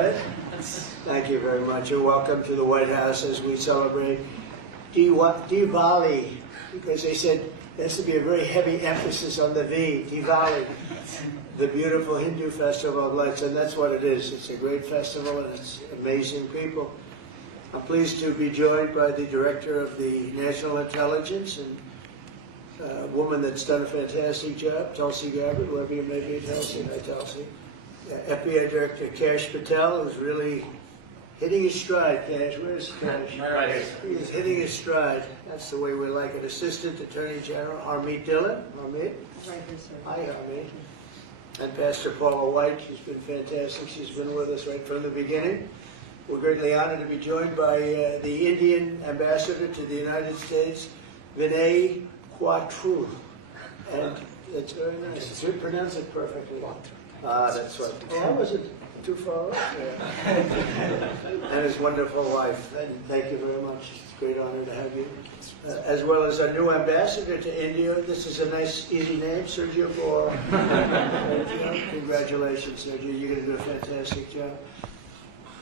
right? Thank you very much, and welcome to the White House as we celebrate Diwali, because they said there has to be a very heavy emphasis on the V, Diwali, the beautiful Hindu festival of lights, and that's what it is. It's a great festival, and it's amazing people. I'm pleased to be joined by the Director of the National Intelligence, and a woman that's done a fantastic job, Tulsi Gabbard, whoever you may be, Tulsi. Hi, Tulsi. FBI Director Kash Patel is really hitting his stride, Kash. Where's Kash? Right here. He is hitting his stride. That's the way we like it. Assistant Attorney General Harmeet Dillon. Harmeet? Right here, sir. Hi, Harmeet. And Pastor Paula White. She's been fantastic. She's been with us right from the beginning. We're greatly honored to be joined by the Indian Ambassador to the United States, Vinay Quatru. And it's very nice. You pronounce it perfectly. Ah, that's right. Oh, I wasn't too far off there. And his wonderful wife. And thank you very much. It's a great honor to have you. As well as our new ambassador to India. This is a nice, easy name, Sergio Bora. Congratulations, Sergio. You're going to do a fantastic job.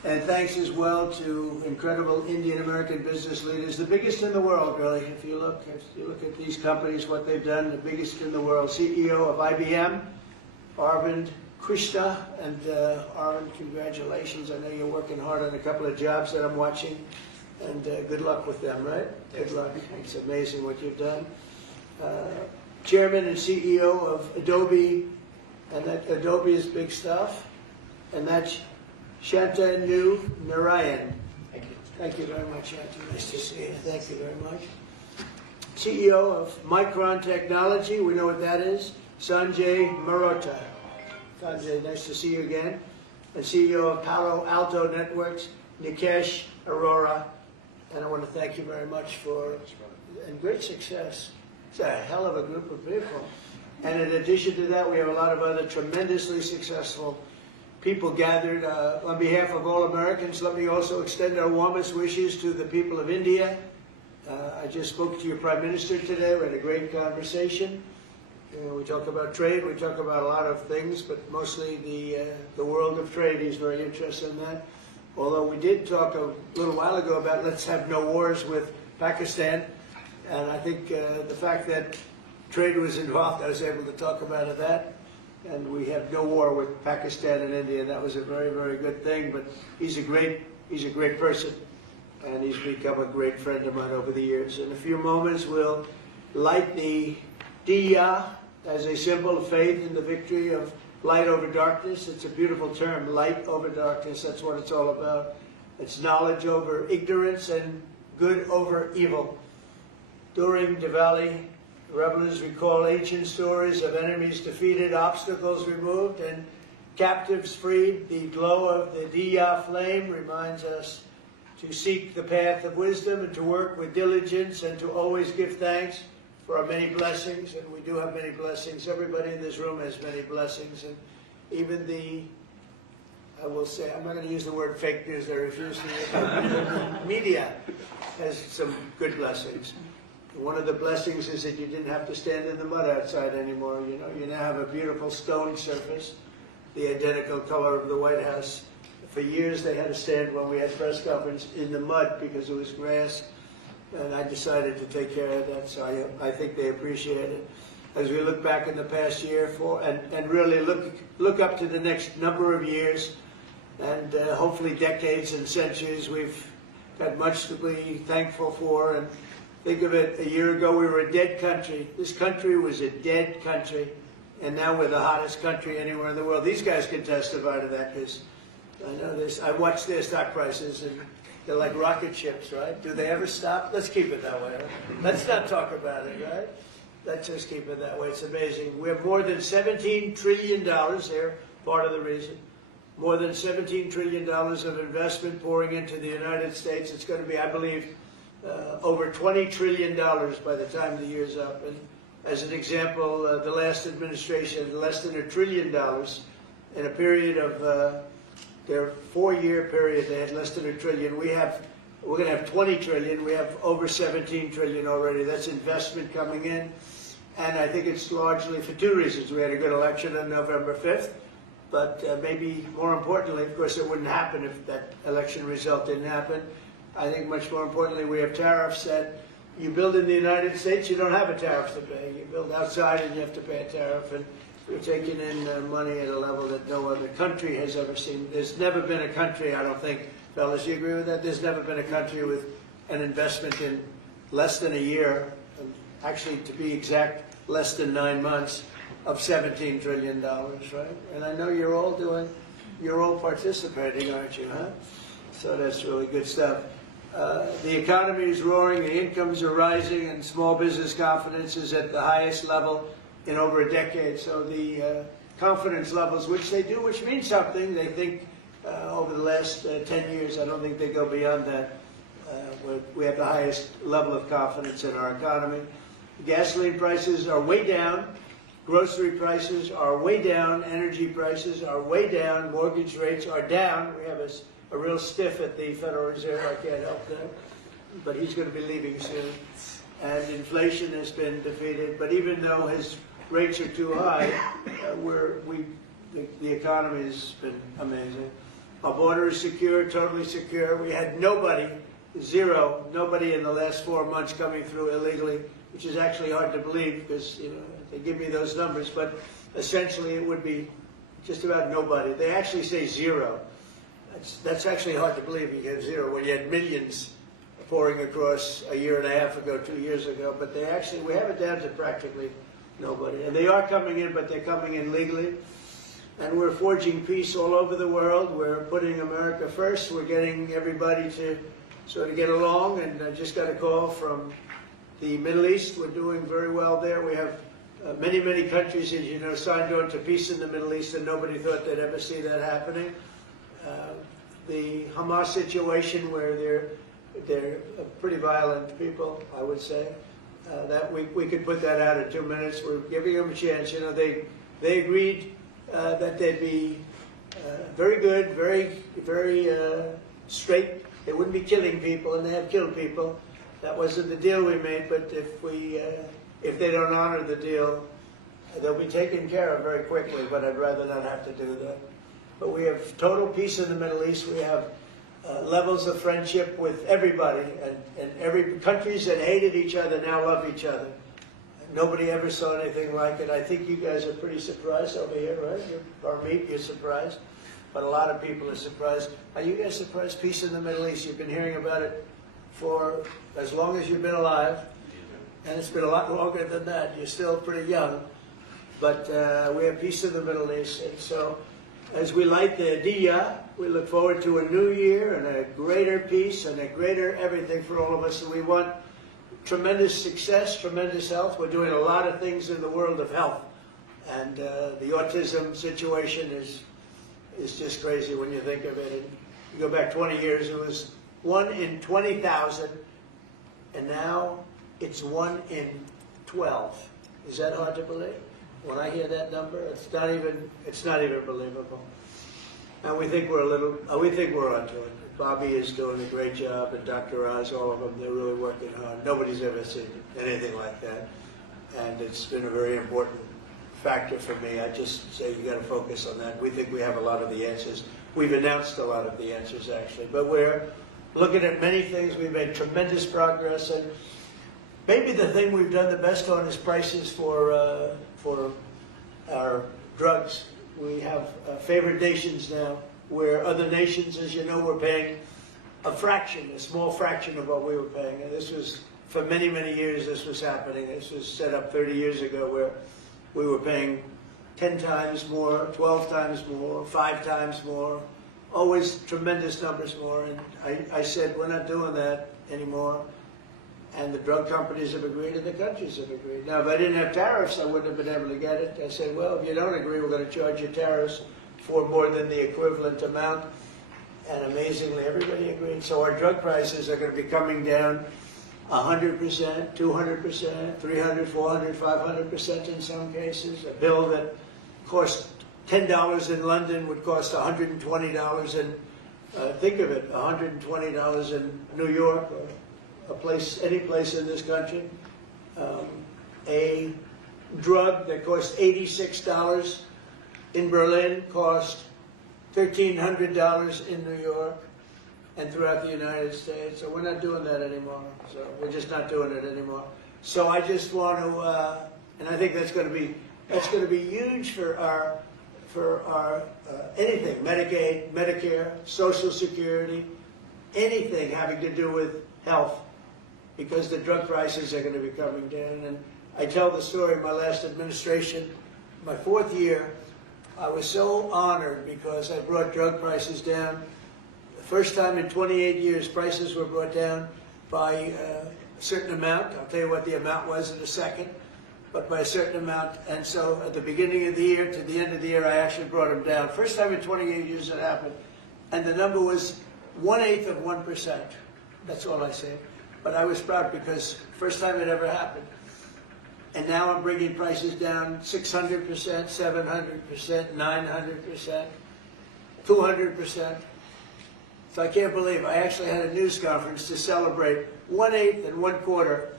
And thanks as well to incredible Indian American business leaders, the biggest in the world, really. If you look at these companies, what they've done, the biggest in the world. CEO of IBM, Arvind Krishna, and Arvind, congratulations. I know you're working hard on a couple of jobs that I'm watching, and good luck with them, right? Good luck. It's amazing what you've done. Chairman and CEO of Adobe, and that Adobe is big stuff, and that's Shantanu Narayan. Thank you. Thank you very much, Shantanu. Nice to see you. Thank you very much. CEO of Micron Technology, we know what that is, Sanjay Marotta. Sanjay, nice to see you again. And CEO of Palo Alto Networks, Nikesh Arora. And I want to thank you very much for and great success. It's a hell of a group of people. And in addition to that, we have a lot of other tremendously successful people gathered. On behalf of all Americans, let me also extend our warmest wishes to the people of India. I just spoke to your Prime Minister today. We had a great conversation. We talk about trade, we talk about a lot of things, but mostly the world of trade. He's very interested in that. Although we did talk a little while ago about let's have no wars with Pakistan. And I think the fact that trade was involved, I was able to talk about that. And we have no war with Pakistan and India. That was a very, very good thing. But he's a great person, and he's become a great friend of mine over the years. In a few moments, we'll light the Diya as a symbol of faith in the victory of light over darkness. It's a beautiful term, light over darkness. That's what it's all about. It's knowledge over ignorance and good over evil. During Diwali, revelers recall ancient stories of enemies defeated, obstacles removed, and captives freed. The glow of the Diya flame reminds us to seek the path of wisdom and to work with diligence and to always give thanks for our many blessings. And we do have many blessings. Everybody in this room has many blessings. And even I will say, I'm not going to use the word fake news, I refuse to use it. The media has some good blessings. One of the blessings is that you didn't have to stand in the mud outside anymore. You know, you now have a beautiful stone surface, the identical color of the White House. For years they had to stand when we had press conference in the mud because it was grass, and I decided to take care of that, so I think they appreciate it. As we look back in the past year and really look up to the next number of years and hopefully decades and centuries, we've got much to be thankful for. And think of it, a year ago we were a dead country. This country was a dead country, and now we're the hottest country anywhere in the world. These guys can testify to that because I know this. I watch their stock prices, and they're like rocket ships, right? Do they ever stop? Let's keep it that way. Let's not talk about it, right? Let's just keep it that way. It's amazing. We have more than $17 trillion there, part of the reason. More than $17 trillion of investment pouring into the United States. It's going to be, I believe, over $20 trillion by the time the year's up. And as an example, the last administration, less than $1 trillion in a period of their 4-year period, they had less than $1 trillion. We're going to have 20 trillion. We have over 17 trillion already. That's investment coming in. And I think it's largely for two reasons. We had a good election on November 5th. But maybe more importantly, of course, it wouldn't happen if that election result didn't happen. I think much more importantly, we have tariffs that you build in the United States, you don't have a tariff to pay. You build outside and you have to pay a tariff. And we're taking in money at a level that no other country has ever seen. There's never been a country, I don't think, fellas, you agree with that? There's never been a country with an investment in less than a year, and actually to be exact, less than 9 months, of $17 trillion, right? And I know you're all participating, aren't you, huh? So that's really good stuff. The economy is roaring, the incomes are rising, and small business confidence is at the highest level in over a decade. So the confidence levels, which means something. They think over the last 10 years, I don't think they go beyond that. We have the highest level of confidence in our economy. Gasoline prices are way down. Grocery prices are way down. Energy prices are way down. Mortgage rates are down. We have a real stiff at the Federal Reserve. I can't help that. But he's going to be leaving soon. And inflation has been defeated. But even though his rates are too high, the economy has been amazing. Our border is secure, totally secure. We had nobody in the last 4 months coming through illegally, which is actually hard to believe because, they give me those numbers, but essentially it would be just about nobody. They actually say zero. That's actually hard to believe you get zero when you had millions pouring across a year and a half ago, 2 years ago, but we have it down to practically nobody. And they are coming in, but they're coming in legally. And we're forging peace all over the world. We're putting America first. We're getting everybody to sort of get along. And I just got a call from the Middle East. We're doing very well there. We have many, many countries, as you know, signed on to peace in the Middle East, and nobody thought they'd ever see that happening. The Hamas situation, where they're pretty violent people, I would say. That we could put that out in 2 minutes. We're giving them a chance. They agreed that they'd be very good, very straight. They wouldn't be killing people, and they have killed people. That wasn't the deal we made. But if they don't honor the deal, they'll be taken care of very quickly. But I'd rather not have to do that. But we have total peace in the Middle East. We have levels of friendship with everybody, and every countries that hated each other now love each other. Nobody ever saw anything like it. I think you guys are pretty surprised over here, right? You're surprised, but a lot of people are surprised. Are you guys surprised? Peace in the Middle East. You've been hearing about it for as long as you've been alive, and it's been a lot longer than that. You're still pretty young, but we have peace in the Middle East, and so as we light the Diya, we look forward to a new year and a greater peace and a greater everything for all of us. And we want tremendous success, tremendous health. We're doing a lot of things in the world of health. And the autism situation is just crazy when you think of it. And you go back 20 years, it was 1 in 20,000, and now it's 1 in 12. Is that hard to believe? When I hear that number, it's not even believable. And we think we're onto it. Bobby is doing a great job, and Dr. Oz, all of them, they're really working hard. Nobody's ever seen anything like that. And it's been a very important factor for me. I just say you got to focus on that. We think we have a lot of the answers. We've announced a lot of the answers, actually. But we're looking at many things. We've made tremendous progress. And maybe the thing we've done the best on is prices for our drugs. We have favored nations now, where other nations, as you know, were paying a small fraction of what we were paying. And this was, for many, many years, this was happening. This was set up 30 years ago, where we were paying 10 times more, 12 times more, 5 times more, always tremendous numbers more. And I said, we're not doing that anymore. And the drug companies have agreed, and the countries have agreed. Now, if I didn't have tariffs, I wouldn't have been able to get it. I said, well, if you don't agree, we're going to charge you tariffs for more than the equivalent amount. And amazingly, everybody agreed. So our drug prices are going to be coming down 100%, 200%, 300, 400, 500% in some cases. A bill that cost $10 in London would cost $120 in, think of it, $120 in New York, or any place in this country. A drug that costs $86 in Berlin cost $1,300 in New York and throughout the United States. So we're not doing that anymore. So we're just not doing it anymore. So I just want to, and I think that's going to be huge for our anything, Medicaid, Medicare, Social Security, anything having to do with health, because the drug prices are going to be coming down. And I tell the story of my last administration, my 4th year, I was so honored because I brought drug prices down. The first time in 28 years, prices were brought down by a certain amount. I'll tell you what the amount was in a second, but by a certain amount. And so at the beginning of the year to the end of the year, I actually brought them down. First time in 28 years it happened. And the number was 1/8 of 1%. That's all I say. But I was proud because first time it ever happened. And now I'm bringing prices down 600%, 700%, 900%, 200%. So I can't believe I actually had a news conference to celebrate 1/8 and 1/4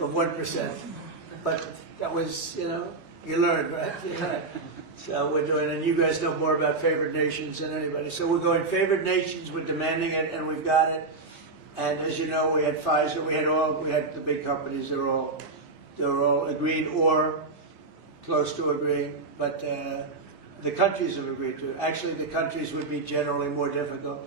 of 1%. But that was, you know, you learn, right? Yeah. So we're doing, and you guys know more about favored nations than anybody. So we're going favored nations, we're demanding it, and we've got it. And as you know, we had Pfizer, we had the big companies, they're all agreed or close to agreeing, but the countries have agreed to it. Actually, the countries would be generally more difficult.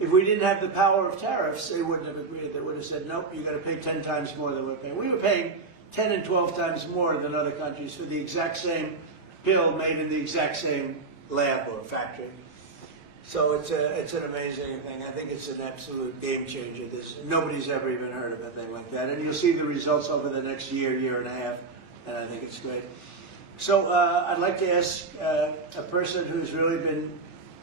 If we didn't have the power of tariffs, they wouldn't have agreed. They would have said, nope, you've got to pay 10 times more than we're paying. We were paying 10 and 12 times more than other countries for the exact same pill made in the exact same lab or factory. So it's an amazing thing. I think it's an absolute game changer. Nobody's ever even heard of a thing like that. And you'll see the results over the next year, year and a half, and I think it's great. So I'd like to ask a person who's really been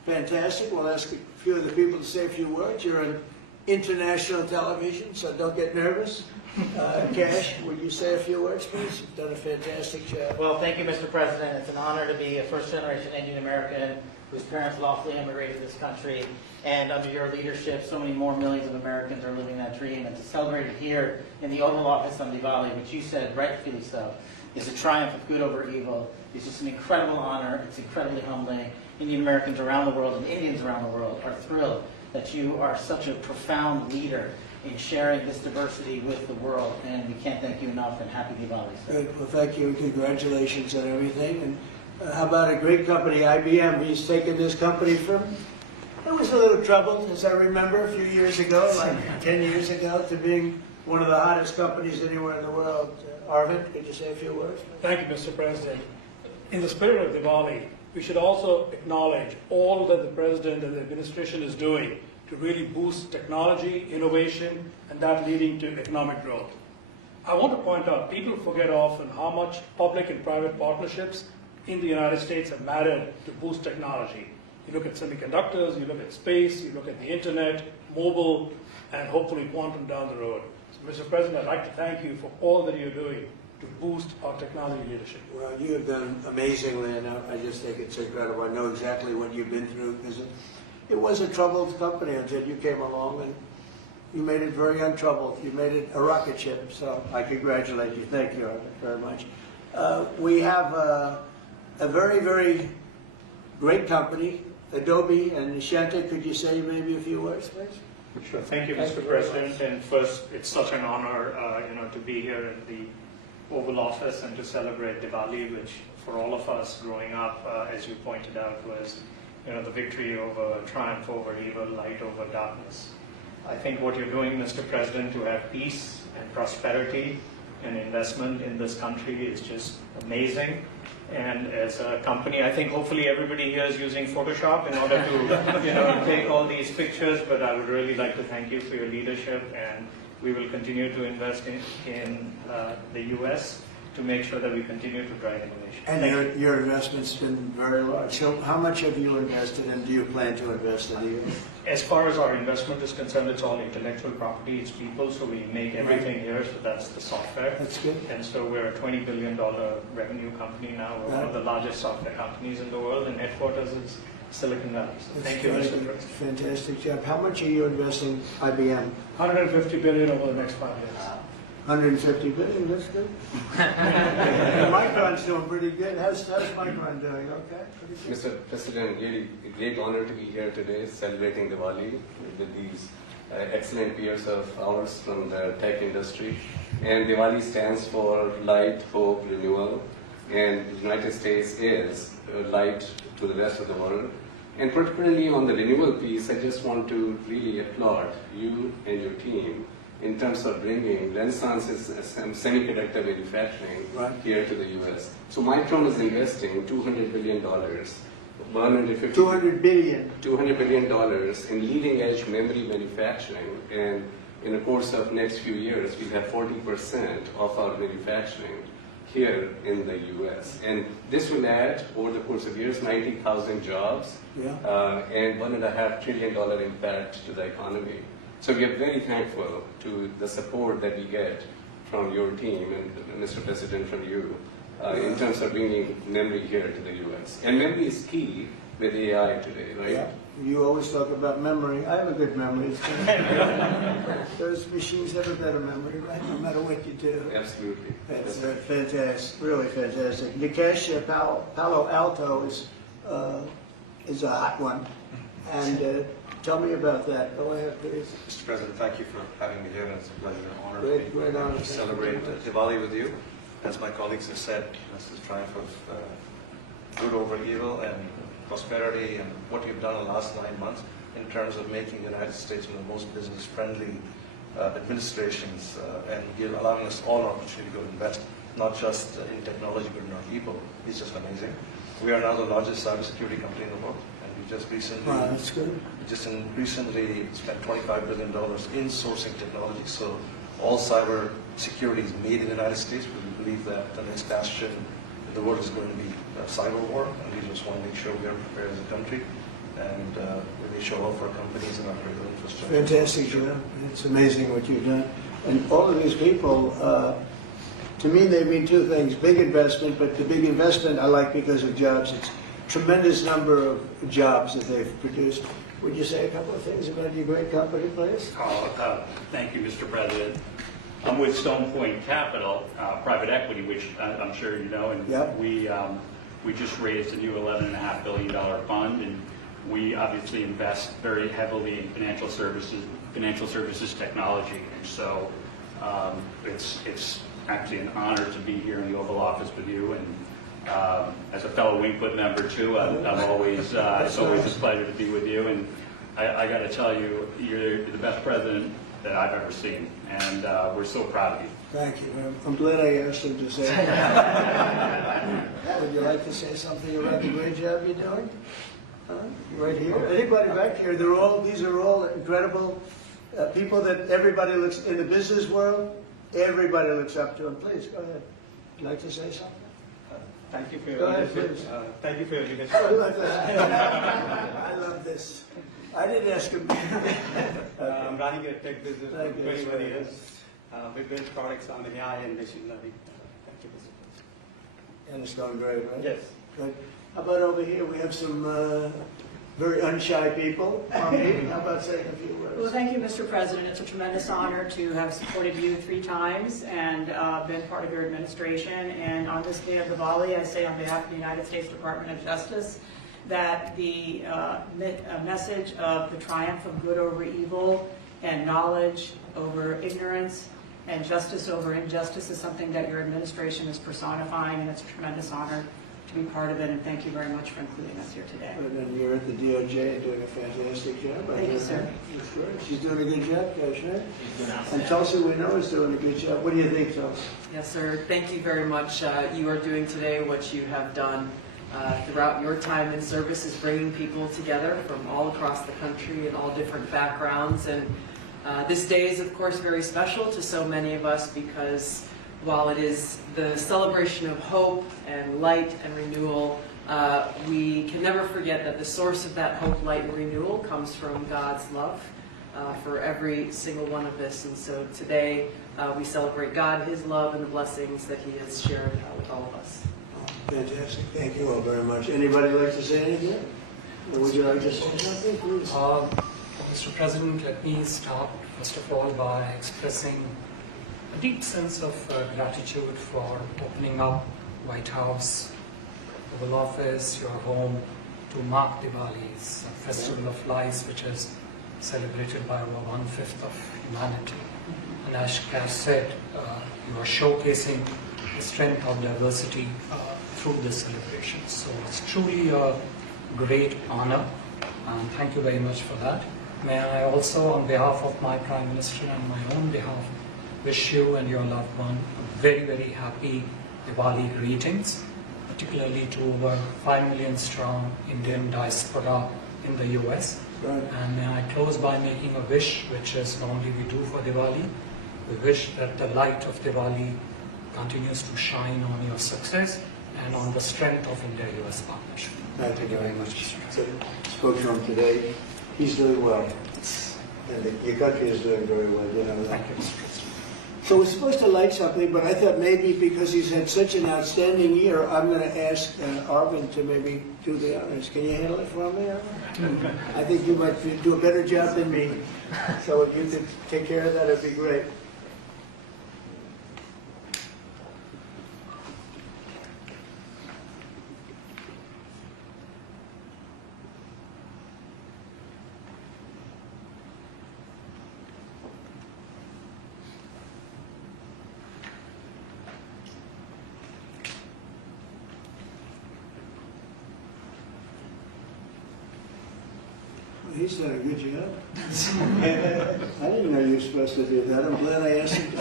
fantastic. We'll ask a few of the people to say a few words. You're on international television, so don't get nervous. Cash, would you say a few words, please? You've done a fantastic job. Well, thank you, Mr. President. It's an honor to be a first-generation Indian American whose parents lawfully immigrated to this country. And under your leadership, so many more millions of Americans are living that dream. And to celebrate it here in the Oval Office on Diwali, which you said, rightfully so, is a triumph of good over evil. It's just an incredible honor. It's incredibly humbling. Indian Americans around the world and Indians around the world are thrilled that you are such a profound leader in sharing this diversity with the world, and we can't thank you enough, and happy Diwali, sir. Good. Well, thank you. Congratulations on everything. And how about a great company, IBM? He's taken this company from, it was a little troubled, as I remember, a few years ago, like 10 years ago, to being one of the hottest companies anywhere in the world. Arvind, could you say a few words? Thank you, Mr. President. In the spirit of Diwali, we should also acknowledge all that the President and the administration is doing to really boost technology, innovation, and that leading to economic growth. I want to point out, people forget often how much public and private partnerships in the United States have mattered to boost technology. You look at semiconductors, you look at space, you look at the internet, mobile, and hopefully quantum down the road. So, Mr. President, I'd like to thank you for all that you're doing to boost our technology leadership. Well, you have done amazingly, and I just think it's incredible. I know exactly what you've been through, because it was a troubled company until you came along, and you made it very untroubled. You made it a rocket ship, so I congratulate you. Thank you very much. We have a very, very great company, Adobe, and Shanta, could you say maybe a few words, please? Sure. Thank you, Mr. President. And first, it's such an honor, to be here in the Oval Office and to celebrate Diwali, which for all of us growing up, as you pointed out, was the victory over, triumph over evil, light over darkness. I think what you're doing, Mr. President, to have peace and prosperity and investment in this country is just amazing. And as a company, I think hopefully everybody here is using Photoshop in order to take all these pictures, but I would really like to thank you for your leadership, and we will continue to invest in the U.S. to make sure that we continue to drive innovation. And your investment's been very large. So how much have you invested, and do you plan to invest in the U.S.? As far as our investment is concerned, it's all intellectual property, it's people, so we make everything here, so that's the software. That's good. And so we're a $20 billion revenue company now. We're one of the largest software companies in the world, and headquarters is Silicon Valley. So thank you, Mr. President. Fantastic job. How much are you investing IBM? $150 billion over the next 5 years. 150 billion, that's good. And Micron's doing pretty good. How's Micron doing? Okay, pretty good. Mr. President, really a great honor to be here today celebrating Diwali with these excellent peers of ours from the tech industry. And Diwali stands for light, hope, renewal. And the United States is light to the rest of the world. And particularly on the renewal piece, I just want to really applaud you and your team in terms of bringing Renaissance semiconductor manufacturing here to the U.S. So Micron is investing $200 billion, $200 billion. $200 billion in leading-edge memory manufacturing, and in the course of next few years, we'll have 40% of our manufacturing here in the U.S. And this will add, over the course of years, 90,000 jobs and $1.5 trillion impact to the economy. So we are very thankful to the support that we get from your team and, Mr. President, from you in terms of bringing memory here to the U.S. And memory is key with AI today, right? Yeah. You always talk about memory. I have a good memory. Those machines have a better memory, right? No matter what you do. Absolutely. That's fantastic, really fantastic. Nikesh, Palo Alto is a hot one. And tell me about that. Go ahead, please. Mr. President, thank you for having me here. It's a pleasure and honor Great honor. to celebrate Diwali with you. As my colleagues have said, this is the triumph of good over evil and prosperity, and what you've done in the last 9 months in terms of making the United States one of the most business-friendly administrations and allowing us all an opportunity to go invest, not just in technology but in our people, is just amazing. We are now the largest cybersecurity company in the world, and we just recently, that's good. recently spent $25 billion in sourcing technology. So all cyber security is made in the United States. We believe that the next bastion in the world is going to be cyber war, and we just want to make sure we are prepared as a country and really show off our companies and our critical infrastructure. Fantastic job. It's amazing what you've done. And all of these people, to me, they mean two things. Big investment, but the big investment I like because of jobs. It's a tremendous number of jobs that they've produced. Would you say a couple of things about your great company, please? Thank you, Mr. President. I'm with Stone Point Capital, private equity, which I'm sure you know, and we just raised a new $11.5 billion fund, and we obviously invest very heavily in financial services technology. And so it's actually an honor to be here in the Oval Office with you, and as a fellow Wingfoot member too, I'm always it's always a pleasure to be with you. And I got to tell you, you're the best president that I've ever seen, and we're so proud of you. Thank you. I'm glad I asked him to say that. Would you like to say something about the great job you're doing? Right here. Anybody back here? These are all incredible people that everybody looks in the business world. Everybody looks up to them. Please go ahead. Would you like to say something? Thank you for your Go ahead, leadership. please. Thank you for your leadership. I love this. I didn't ask him. I'm running a tech business for Thank you. 21 years. We build products on AI and machine learning. Thank you, Mr. President. And it's going great, right? Yes. Good. How about over here? We have some very unshy people. How about saying a few words? Well, thank you, Mr. President. It's a tremendous honor to have supported you 3 times and been part of your administration. And on this day of Diwali, I say on behalf of the United States Department of Justice that the message of the triumph of good over evil and knowledge over ignorance and justice over injustice is something that your administration is personifying, and it's a tremendous honor to be part of it, and thank you very much for including us here today. And you're at the DOJ and doing a fantastic job. Thank you, sir. That's great. She's doing a good job, Cash, right? And Tulsi, we know, is doing a good job. What do you think, Tulsi? Yes, sir. Thank you very much. You are doing today what you have done throughout your time in service, is bringing people together from all across the country and all different backgrounds. And this day is, of course, very special to so many of us because while it is the celebration of hope and light and renewal, we can never forget that the source of that hope, light, and renewal comes from God's love for every single one of us. And so today we celebrate God, His love, and the blessings that He has shared with all of us. Fantastic. Thank you all very much. Anybody like to say anything? Or would you like to say something, please? Mr. President, let me start, first of all, by expressing a deep sense of gratitude for opening up White House, Oval Office, your home, to mark Diwali's Festival of Lights, which is celebrated by over 1/5 of humanity. And as Cass said, you are showcasing the strength of diversity through this celebration. So it's truly a great honor, and thank you very much for that. May I also, on behalf of my Prime Minister and my own behalf, wish you and your loved one a very, very happy Diwali greetings, particularly to over 5 million strong Indian diaspora in the US. Right. And may I close by making a wish, which is normally we do for Diwali. We wish that the light of Diwali continues to shine on your success and on the strength of India-US partnership. Thank you very much. Spoke to him today. He's doing well. And your country is doing very well, you know that. Thank you, Mr. President. So we're supposed to light something, but I thought maybe because he's had such an outstanding year, I'm going to ask Arvind to maybe do the honors. Can you handle it for me, Arvind? I think you might do a better job than me. So if you could take care of that, it'd be great. He's done a good job. I didn't know you were supposed to do that. I'm glad I asked him to.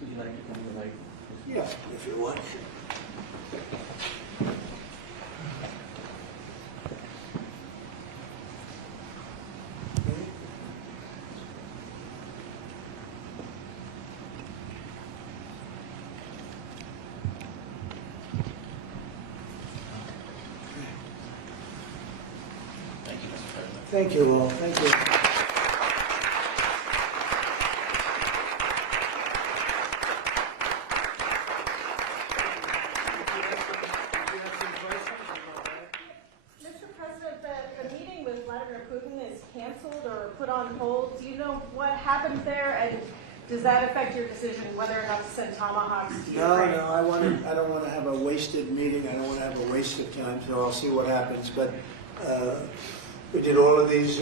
Would you like to come to the light? Yeah, if you want. Thank you all. Thank you. Mr. President, the meeting with Vladimir Putin is canceled or put on hold. Do you know what happened there, and does that affect your decision whether or not to send tomahawks to Ukraine? No, I don't want to have a wasted meeting. I don't want to have a waste of time, so I'll see what happens. But we did all of these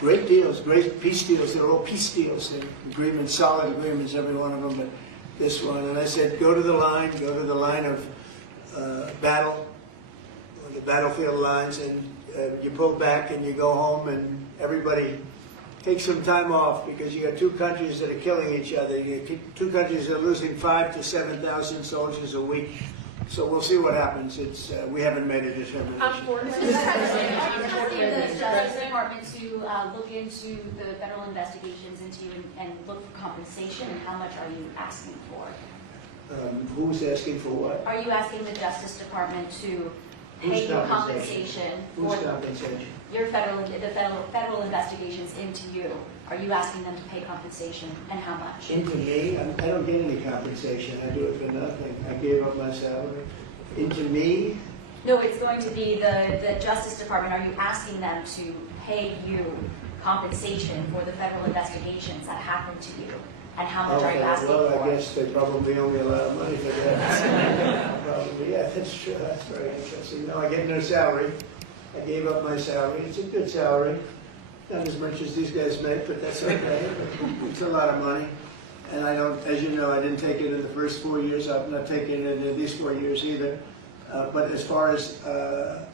great deals, great peace deals. They're all peace deals, agreements, solid agreements, every one of them. But this one, and I said, go to the line of battle, the battlefield lines, and you pull back and you go home, and everybody take some time off, because you got two countries that are killing each other. You got two countries that are losing 5,000 to 7,000 soldiers a week. So we'll see what happens. It's we haven't made a determination. Are you asking the Justice Department to look into the federal investigations into you and look for compensation, and how much are you asking for? Who's asking for what? Are you asking the Justice Department to pay you compensation Who's for compensation? your federal investigations into you? Are you asking them to pay compensation, and how much? Into me? I don't get any compensation. I do it for nothing. I gave up my salary. Into me? No, it's going to be the Justice Department. Are you asking them to pay you compensation for the federal investigations that happened to you? And how much are you asking well, for? I guess they probably owe me a lot of money for that. Probably, yeah, that's true. That's very interesting. No, I get no salary. I gave up my salary. It's a good salary. Not as much as these guys make, but that's okay. It's a lot of money. And I don't, as you know, I didn't take it in the first 4 years. I'm not taking it in these 4 years either. But as far as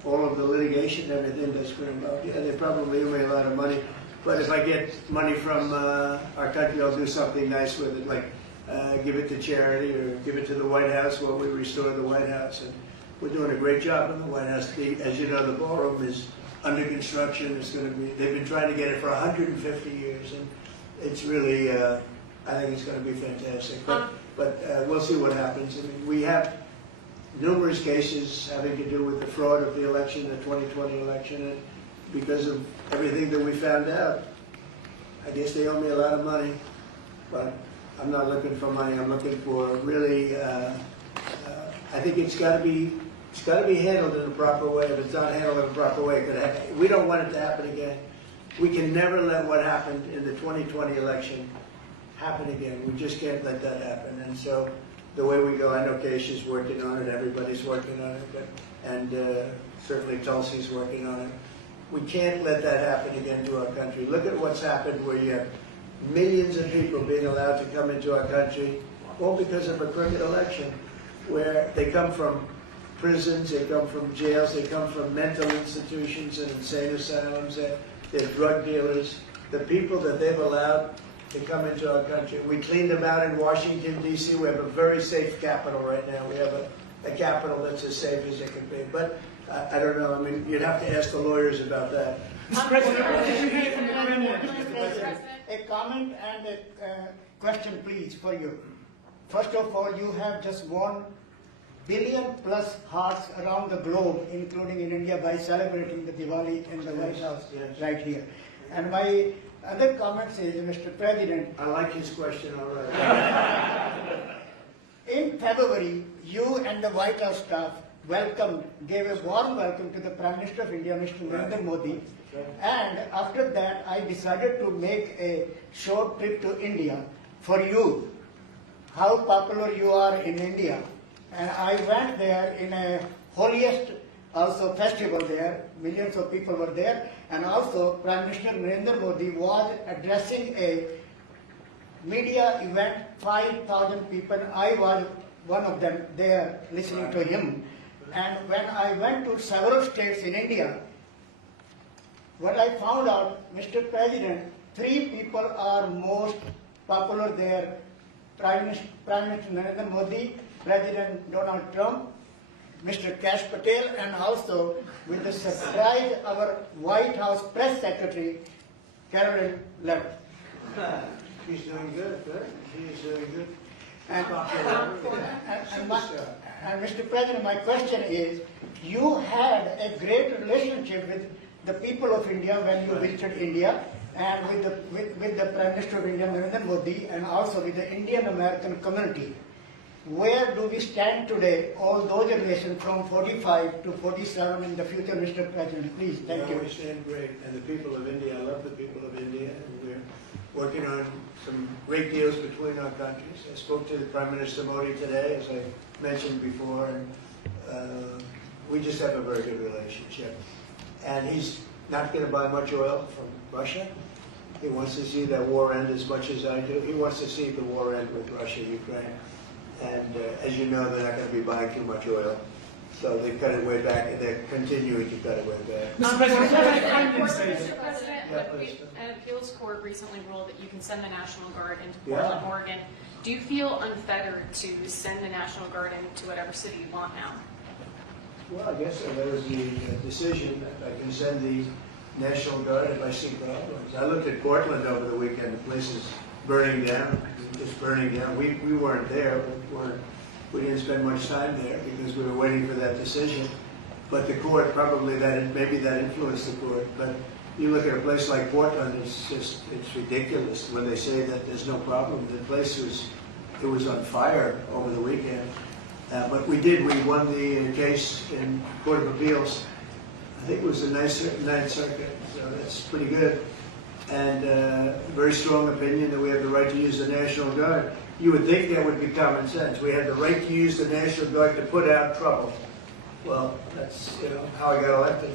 all of the litigation and everything that's been involved, yeah, they probably owe me a lot of money. But if I get money from our country, I'll do something nice with it, like give it to charity or give it to the White House while we restore the White House. And we're doing a great job in the White House. As you know, the ballroom is under construction. It's going to be. They've been trying to get it for 150 years, and it's really. I think it's going to be fantastic. But we'll see what happens. I mean, we have numerous cases having to do with the fraud of the election, the 2020 election, and because of everything that we found out, I guess they owe me a lot of money. But I'm not looking for money. I'm looking for really. I think it's got to be It's got to be handled in a proper way. If it's not handled in a proper way, we don't want it to happen again. We can never let what happened in the 2020 election happen again. We just can't let that happen. And so the way we go, I know Keisha's working on it, everybody's working on it, and certainly Tulsi's working on it. We can't let that happen again to our country. Look at what's happened where you have millions of people being allowed to come into our country, all because of a crooked election, where they come from prisons, they come from jails, they come from mental institutions and insane asylums, they're drug dealers. The people that they've allowed to come into our country. We cleaned them out in Washington, D.C. We have a very safe capital right now. We have a capital that's as safe as it can be. But I don't know. I mean, you'd have to ask the lawyers about that. Mr. President, a comment and a question, please, for you. First of all, you have just 1 billion plus hearts around the globe, including in India, by celebrating the Diwali in the White House right here. And my other comment is, Mr. President, I like his question already. In February, you and the White House staff gave a warm welcome to the Prime Minister of India, Mr. Narendra Modi. And after that, I decided to make a short trip to India for you, how popular you are in India. And I went there in a holiest also festival there. Millions of people were there. And also Prime Minister Narendra Modi was addressing a media event, 5,000 people. I was one of them there listening to him. And when I went to several states in India, what I found out, Mr. President, 3 people are most popular there. Prime Minister Narendra Modi, President Donald Trump, Mr. Kash Patel, and also with the surprise, our White House Press Secretary, Caroline Levitt. She's doing good, good. She's doing good. And Mr. President, my question is, you had a great relationship with the people of India when you visited India, and with the Prime Minister of India, Narendra Modi, and also with the Indian American community. Where do we stand today, all those relations from 45 to 47 in the future, Mr. President? Please, thank you. We stand great, and the people of India, I love the people of India, and we're working on some great deals between our countries. I spoke to the Prime Minister Modi today, as I mentioned before, and we just have a very good relationship. And he's not going to buy much oil from Russia. He wants to see that war end as much as I do. He wants to see the war end with Russia, Ukraine. And as you know, they're not going to be buying too much oil. So they've cut it way back, and they're continuing to cut it way back. Mr. President, an appeals court recently ruled that you can send the National Guard into Portland, Oregon. Do you feel unfettered to send the National Guard into whatever city you want now? Well, I guess there was the decision that I can send the National Guard if I see problems. I looked at Portland over the weekend. The place is burning down, just burning down. We weren't there. We didn't spend much time there because we were waiting for that decision. But the court, maybe that influenced the court. But you look at a place like Portland, it's ridiculous when they say that there's no problem. The place was on fire over the weekend. But we won the case in Court of Appeals. I think it was the Ninth Circuit, so that's pretty good. And very strong opinion that we have the right to use the National Guard. You would think that would be common sense. We have the right to use the National Guard to put out trouble. Well, that's how I got elected.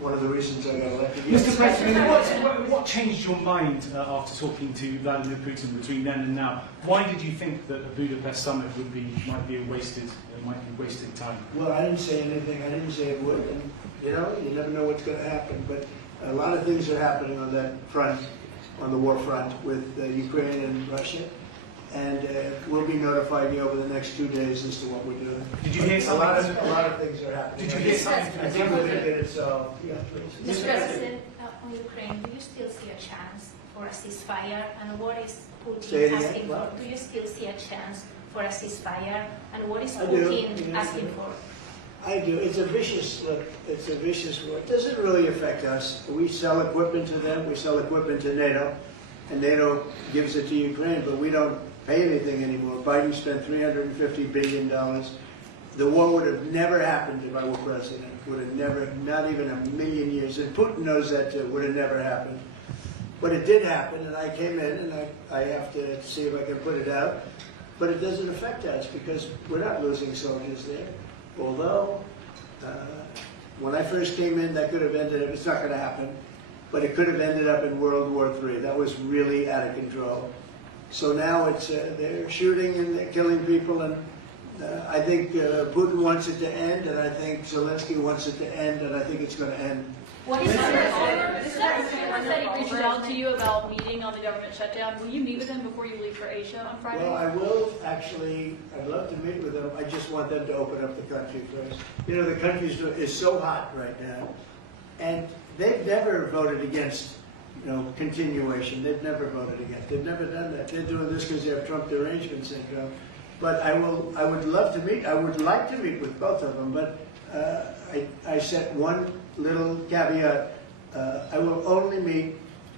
One of the reasons I got elected. Mr. President, what changed your mind after talking to Vladimir Putin between then and now? Why did you think that the Budapest summit might be wasted time? Well, I didn't say anything. I didn't say it would. And, you never know what's going to happen. But a lot of things are happening on that front, on the war front, with Ukraine and Russia. And we'll be notifying you over the next 2 days as to what we're doing. Did you hear something? A lot of things are happening. Did you hear something? I think we're going to get it solved. Yeah, please. Mr. President, on Ukraine, do you still see a chance for a ceasefire? And what is Putin asking for? Do you still see a chance for a ceasefire? And what is Putin asking for? I do. It's a vicious war. It doesn't really affect us. We sell equipment to them. We sell equipment to NATO, and NATO gives it to Ukraine, but we don't pay anything anymore. Biden spent $350 billion the war would have never happened if I were president. Would have never, not even a million years. And Putin knows that too. Would have never happened. But it did happen, and I came in, and I have to see if I can put it out. But it doesn't affect us because we're not losing soldiers there. Although, when I first came in, that could have ended up, it's not going to happen, but it could have ended up in World War III. That was really out of control. So now it's, they're shooting and they're killing people, and I think Putin wants it to end, and I think Zelensky wants it to end, and I think it's going to end. What is that he reached out to you about meeting on the government shutdown? Will you meet with him before you leave for Asia on Friday? Well, I will actually. I'd love to meet with them. I just want them to open up the country first. You know, the country is so hot right now, and they've never voted against, you know, continuation. They've never voted against. They've never done that. They're doing this because they have Trump derangement syndrome. But I would love to meet. I would like to meet with both of them. But I set one little caveat. I will only meet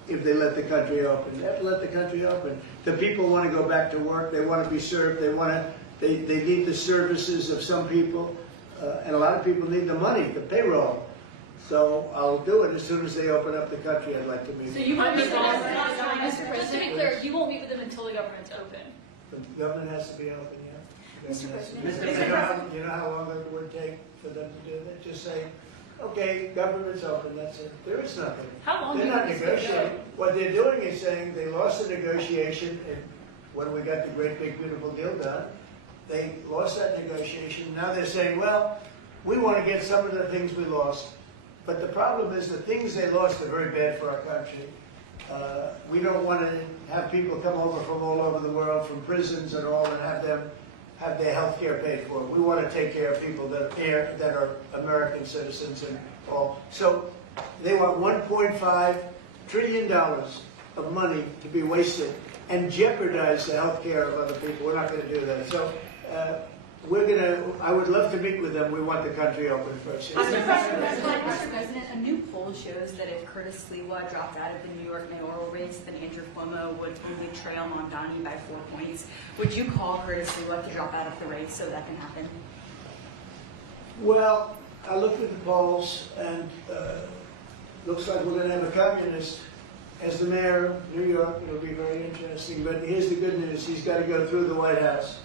if they let the country open. They have to let the country open. The people want to go back to work. They want to be served. They need the services of some people, and a lot of people need the money, the payroll. So I'll do it as soon as they open up the country. I'd like to meet. So you won't meet with them. Just to be clear, you won't meet with them until the government's open. The government has to be open, yeah. Mr. President. You know how long it would take for them to do that? Just say, okay, government's open, that's it. There is nothing. How long They're do you not think negotiating. What they're doing is saying they lost the negotiation and when we got the great big beautiful deal done, they lost that negotiation. Now they're saying, well, we want to get some of the things we lost. But the problem is the things they lost are very bad for our country. We don't want to have people come over from all over the world, from prisons and all, and have them have their health care paid for. We want to take care of people that are American citizens and all. So they want $1.5 trillion of money to be wasted and jeopardize the health care of other people. We're not going to do that. So I would love to meet with them. We want the country open first. Mr. President, a new poll shows that if Curtis Sliwa dropped out of the New York mayoral race, then Andrew Cuomo would only trail Mamdani by 4 points. Would you call Curtis Sliwa to drop out of the race so that can happen? Well, I looked at the polls, and looks like we're going to have a communist as the mayor of New York. It'll be very interesting. But here's the good news. He's got to go through the White House.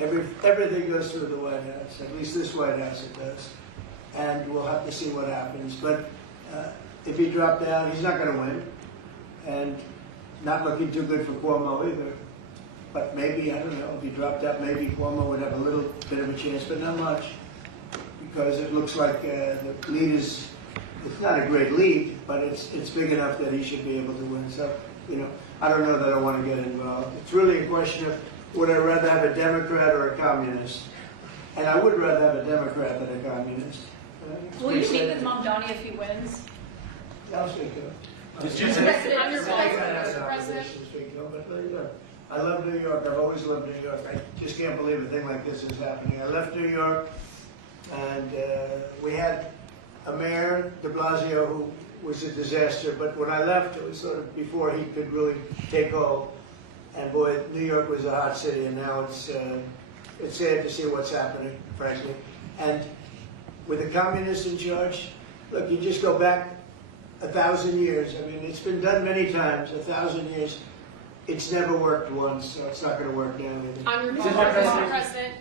Everything goes through the White House, at least this White House it does. And we'll have to see what happens. But if he dropped out, he's not going to win. And not looking too good for Cuomo either. But maybe, I don't know, if he dropped out, maybe Cuomo would have a little bit of a chance, but not much. Because it looks like the lead is, it's not a great lead, but it's big enough that he should be able to win. So, you know, I don't know that I want to get involved. It's really a question of, would I rather have a Democrat or a communist? And I would rather have a Democrat than a communist. Will you meet with Mamdani if he wins? Yeah, I'll speak to him. Mr. President, I'm your President. I love New York. I've always loved New York. I just can't believe a thing like this is happening. I left New York, and we had a mayor, de Blasio, who was a disaster. But when I left, it was sort of before he could really take hold. And boy, New York was a hot city, and now it's sad to see what's happening, frankly. And with the communists in charge, look, you just go back 1,000 years. I mean, it's been done many times, 1,000 years. It's never worked once, so it's not going to work now either. On your ballroom, Mr. President,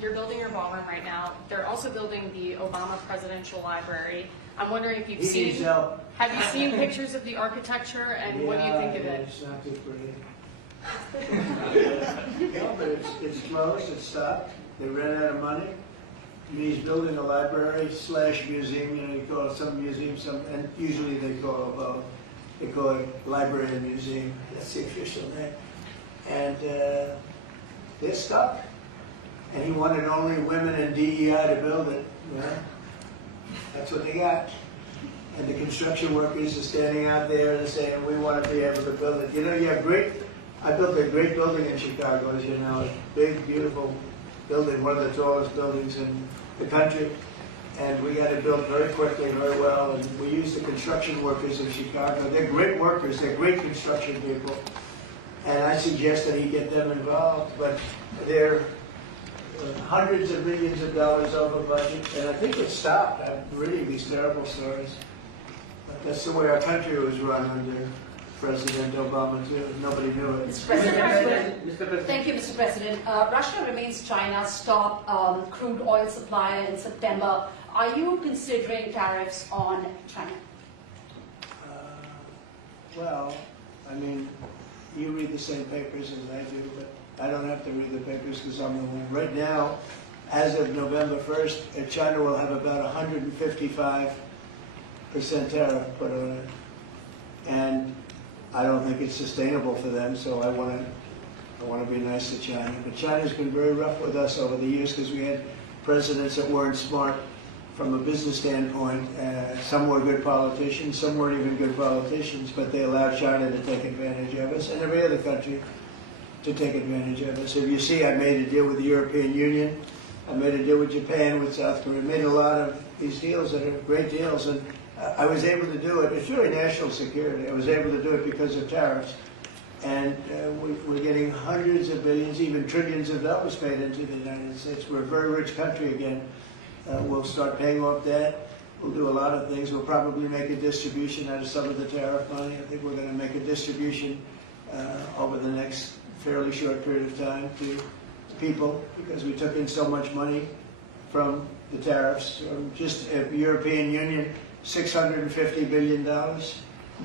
you're building your ballroom right now. They're also building the Obama Presidential Library. I'm wondering if you've seen. Have you seen pictures of the architecture, and what do you think of it? It's not too pretty. No, but it's closed. It's stopped. They ran out of money. He's building a library / museum. You know, you call it some museum, and usually they call it both. They call it library and museum. That's the official name. And they're stuck. And he wanted only women and DEI to build it. You know? That's what they got. And the construction workers are standing out there and saying, we want to be able to build it. You know, you have I built a great building in Chicago, as you know, a big, beautiful building, one of the tallest buildings in the country. And we got it built very quickly, very well. And we used the construction workers in Chicago. They're great workers. They're great construction people. And I suggested he get them involved, but they're hundreds of millions of dollars over budget, and I think it stopped. I'm reading these terrible stories. But that's the way our country was run under President Obama, too. Nobody knew it. Mr. President. Thank you, Mr. President. Russia remains China's top crude oil supplier in September. Are you considering tariffs on China? Well, I mean, you read the same papers as I do, but I don't have to read the papers because I'm the one. Right now, as of November 1st, China will have about 155% tariff put on it. And I don't think it's sustainable for them, so I want to be nice to China. But China's been very rough with us over the years because we had presidents that weren't smart from a business standpoint. Some were good politicians, some weren't even good politicians, but they allowed China to take advantage of us and every other country to take advantage of us. If you see, I made a deal with the European Union, I made a deal with Japan, with South Korea, I made a lot of these deals that are great deals, and I was able to do it. It's really national security. I was able to do it because of tariffs. And we're getting hundreds of billions, even trillions of dollars paid into the United States. We're a very rich country again. We'll start paying off debt. We'll do a lot of things. We'll probably make a distribution out of some of the tariff money. I think we're going to make a distribution over the next fairly short period of time to people because we took in so much money from the tariffs. Just European Union, $650 billion.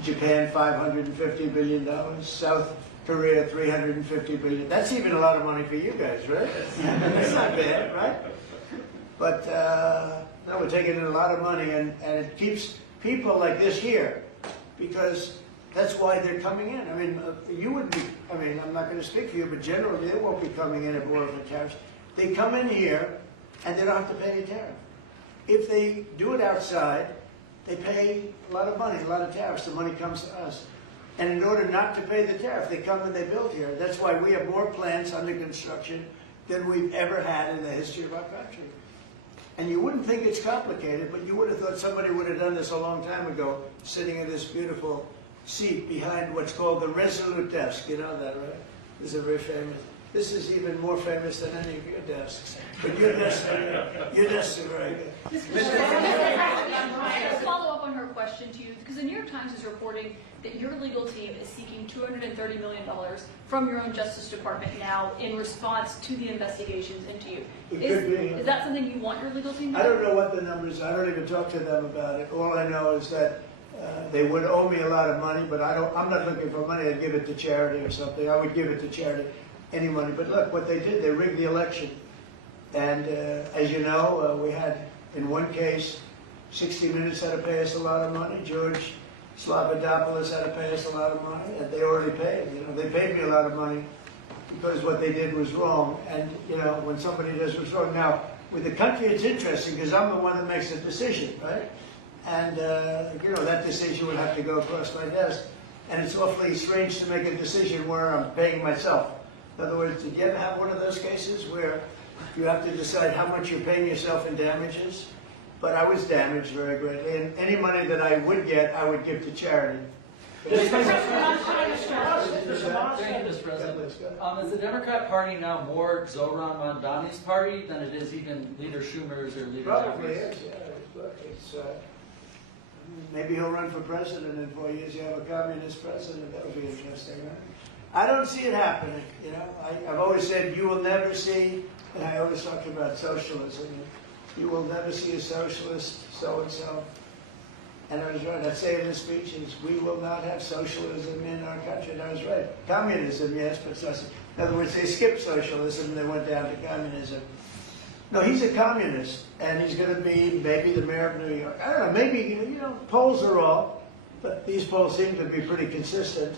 Japan, $550 billion. South Korea, $350 billion. That's even a lot of money for you guys, right? That's not bad, right? But no, we're taking in a lot of money, and it keeps people like this here, because that's why they're coming in. I mean, you wouldn't be, I mean, I'm not going to speak for you, but generally they won't be coming in if it weren't for tariffs. They come in here, and they don't have to pay a tariff. If they do it outside, they pay a lot of money, a lot of tariffs. The money comes to us. And in order not to pay the tariff, they come and they build here. That's why we have more plants under construction than we've ever had in the history of our country. And you wouldn't think it's complicated, but you would have thought somebody would have done this a long time ago, sitting in this beautiful seat behind what's called the Resolute desk. You know that, right? This is very famous. This is even more famous than any of your desks. But your desks are very good. To follow up on her question to you, because the New York Times is reporting that your legal team is seeking $230 million from your own Justice Department now in response to the investigations into you. Is that something you want your legal team to do? I don't know what the numbers are. I don't even talk to them about it. All I know is that they would owe me a lot of money, but I'm not looking for money. I'd give it to charity or something. I would give it to charity, any money. But look, what they did, they rigged the election. And as you know, we had, in one case, 60 Minutes had to pay us a lot of money. George Slavadopoulos had to pay us a lot of money, and they already paid. You know, they paid me a lot of money because what they did was wrong. And you know, when somebody does what's wrong, now with the country, it's interesting because I'm the one that makes the decision, right? And you know, that decision would have to go across my desk. And it's awfully strange to make a decision where I'm paying myself. In other words, did you ever have one of those cases where you have to decide how much you're paying yourself in damages? But I was damaged very greatly, and any money that I would get, I would give to charity. Thank you, Mr. President. Is the Democrat Party now more Zohran Mamdani's party than it is even Leader Schumer's or Leader Probably Jeffries? is, yeah. Look, it's, maybe he'll run for president in 4 years. You have a communist president. That would be interesting, right? I don't see it happening. You know, I've always said you will never see, and I always talk about socialism. You will never see a socialist so-and-so. And I was right. I say in the speeches, we will not have socialism in our country. And I was right. Communism, yes, but socialism. In other words, they skipped socialism and they went down to communism. No, he's a communist, and he's going to be maybe the mayor of New York. I don't know, maybe, you know, polls are all, but these polls seem to be pretty consistent.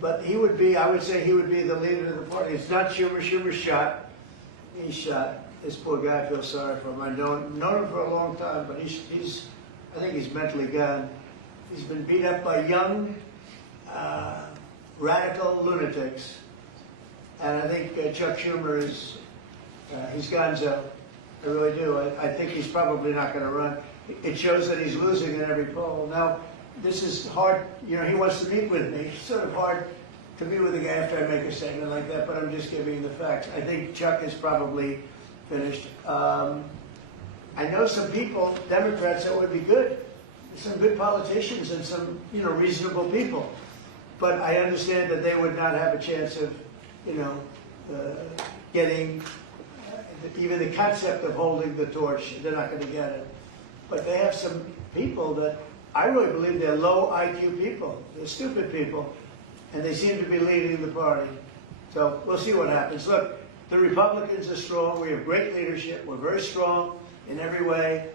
But he would be, I would say he would be the leader of the party. It's not Schumer. Schumer's shot. He's shot. This poor guy, I feel sorry for him. I've known him for a long time, but he's I think he's mentally gone. He's been beat up by young, radical lunatics. And I think Chuck Schumer is, he's gonzo. I really do. I think he's probably not going to run. It shows that he's losing in every poll. Now, this is hard. You know, he wants to meet with me. It's sort of hard to meet with a guy after I make a statement like that, but I'm just giving you the facts. I think Chuck is probably finished. I know some people, Democrats, that would be good. Some good politicians and some, reasonable people. But I understand that they would not have a chance of, getting even the concept of holding the torch. They're not going to get it. But they have some people that I really believe they're low IQ people. They're stupid people. And they seem to be leading the party. So we'll see what happens. Look, the Republicans are strong. We have great leadership. We're very strong in every way.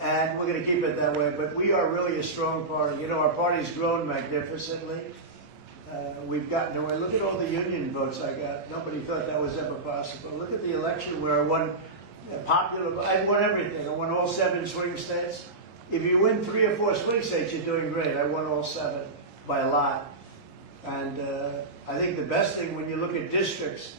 And we're going to keep it that way. But we are really a strong party. Our party's grown magnificently. We've gotten away. Look at all the union votes I got. Nobody thought that was ever possible. Look at the election where I won I won everything. I won all 7 swing states. If you win 3 or 4 swing states, you're doing great. I won all 7 by a lot. And I think the best thing when you look at districts,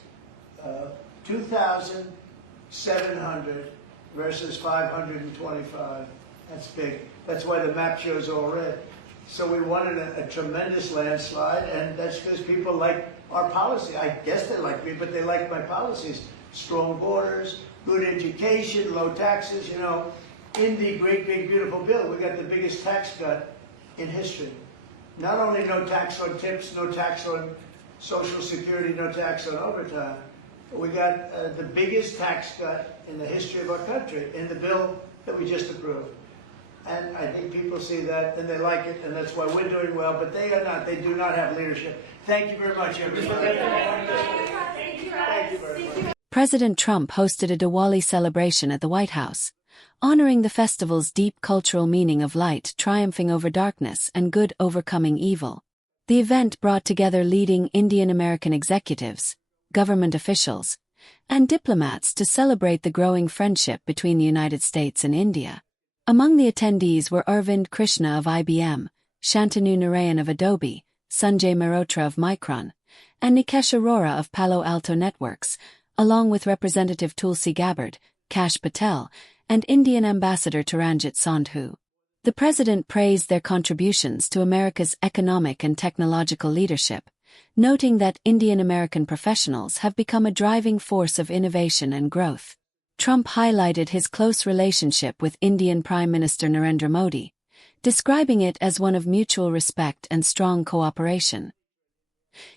2,700 versus 525. That's big. That's why the map shows all red. So we won a tremendous landslide, and that's because people like our policy. I guess they like me, but they like my policies. Strong borders, good education, low taxes, In the great, big, beautiful bill, we got the biggest tax cut in history. Not only no tax on tips, no tax on Social Security, no tax on overtime, but we got the biggest tax cut in the history of our country in the bill that we just approved. And I think people see that and they like it, and that's why we're doing well, but they are not. They do not have leadership. Thank you very much, everybody. Thank you very much. President Trump hosted a Diwali celebration at the White House, honoring the festival's deep cultural meaning of light triumphing over darkness and good overcoming evil. The event brought together leading Indian American executives, government officials, and diplomats to celebrate the growing friendship between the United States and India. Among the attendees were Arvind Krishna of IBM, Shantanu Narayan of Adobe, Sanjay Mehrotra of Micron, and Nikesh Arora of Palo Alto Networks, along with Representative Tulsi Gabbard, Kash Patel, and Indian Ambassador Taranjit Sandhu. The president praised their contributions to America's economic and technological leadership, noting that Indian American professionals have become a driving force of innovation and growth. Trump highlighted his close relationship with Indian Prime Minister Narendra Modi, describing it as one of mutual respect and strong cooperation.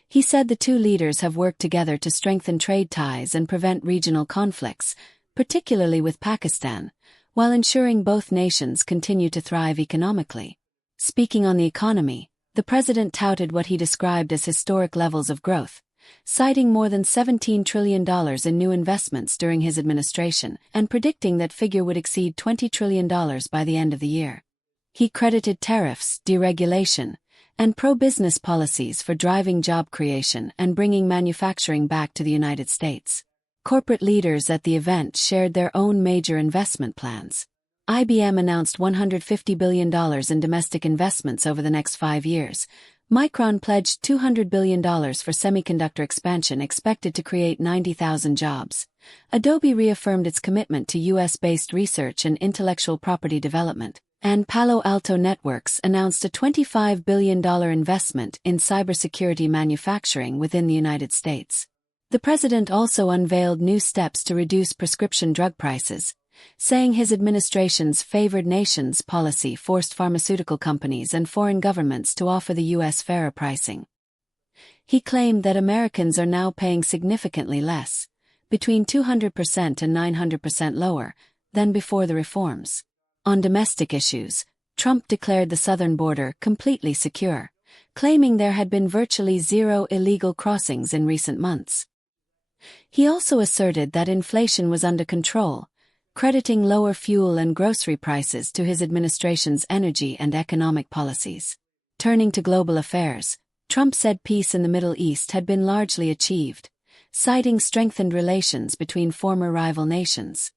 He said the two leaders have worked together to strengthen trade ties and prevent regional conflicts, particularly with Pakistan, while ensuring both nations continue to thrive economically. Speaking on the economy, the president touted what he described as historic levels of growth, citing more than $17 trillion in new investments during his administration and predicting that figure would exceed $20 trillion by the end of the year. He credited tariffs, deregulation, and pro-business policies for driving job creation and bringing manufacturing back to the United States. Corporate leaders at the event shared their own major investment plans. IBM announced $150 billion in domestic investments over the next 5 years. Micron pledged $200 billion for semiconductor expansion expected to create 90,000 jobs. Adobe reaffirmed its commitment to U.S.-based research and intellectual property development, and Palo Alto Networks announced a $25 billion investment in cybersecurity manufacturing within the United States. The president also unveiled new steps to reduce prescription drug prices, saying his administration's favored nations policy forced pharmaceutical companies and foreign governments to offer the U.S. fairer pricing. He claimed that Americans are now paying significantly less, between 200% and 900% lower, than before the reforms. On domestic issues, Trump declared the southern border completely secure, claiming there had been virtually zero illegal crossings in recent months. He also asserted that inflation was under control, crediting lower fuel and grocery prices to his administration's energy and economic policies. Turning to global affairs, Trump said peace in the Middle East had been largely achieved, citing strengthened relations between former rival nations.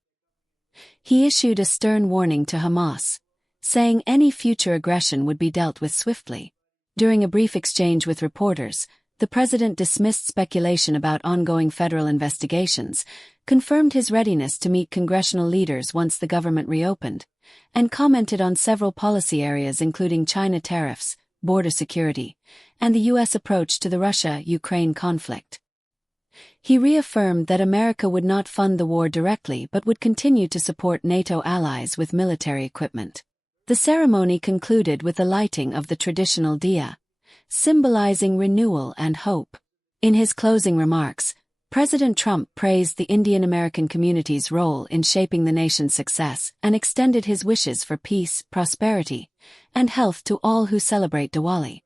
He issued a stern warning to Hamas, saying any future aggression would be dealt with swiftly. During a brief exchange with reporters, the president dismissed speculation about ongoing federal investigations, confirmed his readiness to meet congressional leaders once the government reopened, and commented on several policy areas including China tariffs, border security, and the U.S. approach to the Russia-Ukraine conflict. He reaffirmed that America would not fund the war directly but would continue to support NATO allies with military equipment. The ceremony concluded with the lighting of the traditional diya, symbolizing renewal and hope. In his closing remarks, President Trump praised the Indian-American community's role in shaping the nation's success and extended his wishes for peace, prosperity, and health to all who celebrate Diwali.